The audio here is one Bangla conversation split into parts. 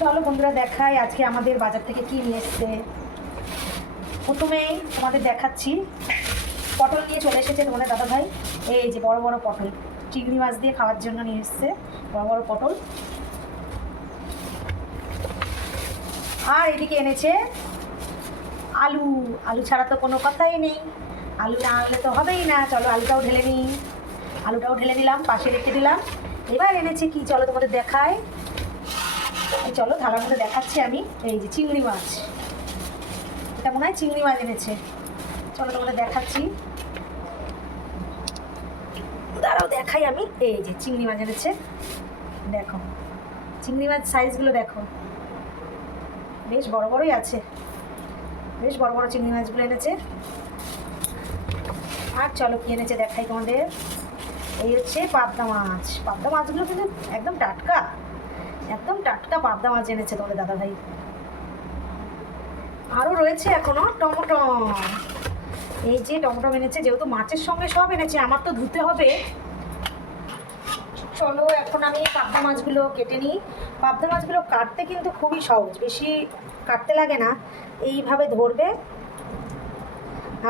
চলো বন্ধুরা দেখাই আজকে আমাদের বাজার থেকে কি নিয়ে এসছে। প্রথমেই তোমাদের দেখাচ্ছি। পটল নিয়ে চলে এসেছে তোমাদের দাদা ভাই এই যে বড় বড় পটল, চিংড়ি মাছ দিয়ে খাওয়ার জন্য নিয়ে এসছে। বড় বড় পটল। আর এদিকে এনেছে আলু। আলু ছাড়া তো কোনো কথাই নেই। আলু না আনলে তো হবেই না। চলো আলুটাও ঢেলে নিই। আলুটাও ঢেলে দিলাম, পাশে রেখে দিলাম। এবার এনেছে কি? চলো তোমাদের দেখায় চলো থালার মধ্যে দেখাচ্ছি আমি। এই যে চিংড়ি মাছ। এটা মনে হয় চিংড়ি মাছ এনেছে। চলো তোমাদের দেখাচ্ছি। দাঁড়াও দেখাই আমি। এই যে চিংড়ি মাছ এনেছে। দেখো। চিংড়ি মাছ সাইজগুলো দেখো। বেশ বড় বড়ই আছে। বেশ বড় বড় চিংড়ি মাছগুলো এনেছে। আর চলো কি এনেছে দেখাই তোমাদের। এই হচ্ছে পাবদা মাছ। পাবদা মাছগুলো কিন্তু একদম টাটকা। একদম টাটকা পাবদা মাছ এনেছে তোমাদের দাদাভাই। আরও রয়েছে এখনও টমেটো। এই যে টমেটো এনেছে, যেহেতু মাছের সঙ্গে সব এনেছে, আমার তো ধুতে হবে। চলো, এখন আমি পাবদা মাছগুলো কেটে নিই। পাবদা মাছগুলো কাটতে কিন্তু খুবই সহজ, বেশি কাটতে লাগে না। এইভাবে ধরবে।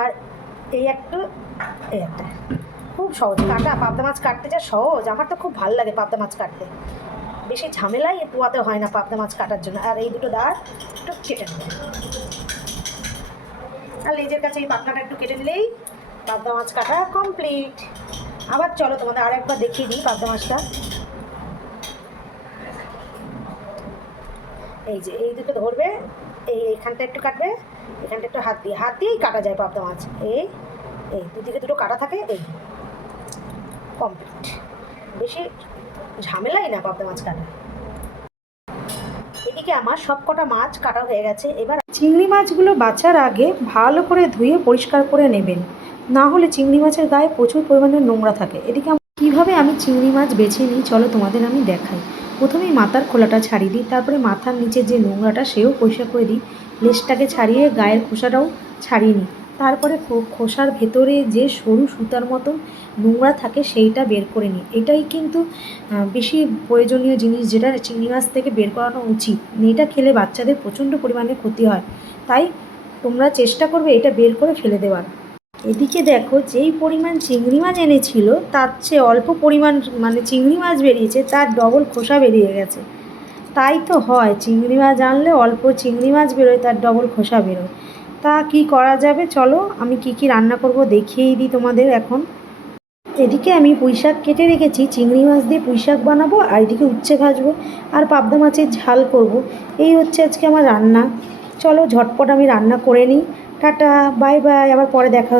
আর এই একটু, এই একটা। খুব সহজ, কাটা পাবদা মাছ কাটতে যা সহজ, আমার তো খুব ভালো লাগে পাবদা মাছ কাটতে। বেশি ঝামেলাই পোয়াতে হয় না পাবদা মাছ কাটার জন্য। আর এই দুটো দাঁড় একটু কেটে নেবে। আর লেজের কাছে এই পাখনাটা একটু কেটে নিলেই পাবদা মাছ কাটা কমপ্লিট আবার চলো তোমাদের আর একবার দেখিয়ে দিই পাবদা মাছটা। এই যে, এই দুটো ধরবে, এই এইখানটা একটু কাটবে, এখানটা একটু হাত দিয়ে, হাত দিয়েই কাটা যায় পাবদা মাছ। এই এই, দুদিকে দুটো কাটা থাকে, এই। কমপ্লিট বেশি ঝামেলাই না পাবদা মাছ কাটা এদিকে আমার সব কটা মাছ কাটা হয়ে গেছে, এবার চিংড়ি মাছগুলো বাছার আগে ভালো করে ধুয়ে পরিষ্কার করে নেবেন। না হলে চিংড়ি মাছের গায়ে প্রচুর পরিমাণে নোংরা থাকে। এদিকে কীভাবে আমি চিংড়ি মাছ বেছে নিই চলো তোমাদের আমি দেখাই। প্রথমেই মাথার খোলাটা ছাড়িয়ে দিই, তারপরে মাথার নিচে যে নোংরাটা সেও পরিষ্কার করে দিই। লেজটাকে ছাড়িয়ে গায়ের খোসাটাও ছাড়িয়ে নিই। তারপরে খোসার ভেতরে যে সরু সুতার মতন নোংরা থাকে সেইটা বের করে নিই। এটাই কিন্তু বেশি প্রয়োজনীয় জিনিস যেটা চিংড়ি মাছ থেকে বের করানো উচিত। এটা খেলে বাচ্চাদের প্রচণ্ড পরিমাণে ক্ষতি হয়। তাই তোমরা চেষ্টা করবে এটা বের করে ফেলে দেওয়ার। এদিকে দেখো, যেই পরিমাণ চিংড়ি মাছ এনেছিল, তার চেয়ে অল্প পরিমাণ মানে চিংড়ি মাছ বেরিয়েছে, তার ডবল খোসা বেরিয়ে গেছে। তাই তো হয়, চিংড়ি মাছ আনলে অল্প চিংড়ি মাছ বেরোয়, তার ডবল খোসা বেরোয়। তা কি করা যাবে? চলো, আমি কি কি রান্না করব দেখিয়েই দিই তোমাদের এখন। এদিকে আমি পুঁইশাক কেটে রেখেছি, চিংড়ি মাছ দিয়ে পুঁইশাক বানাবো আর এদিকে উচ্ছে ভাজবো আর পাবদা মাছের ঝাল করব। এই হচ্ছে আজকে আমার রান্না। চলো, ঝটপট আমি রান্না করে নিই। টাটা, বাই বাই, আবার পরে দেখা হচ্ছে।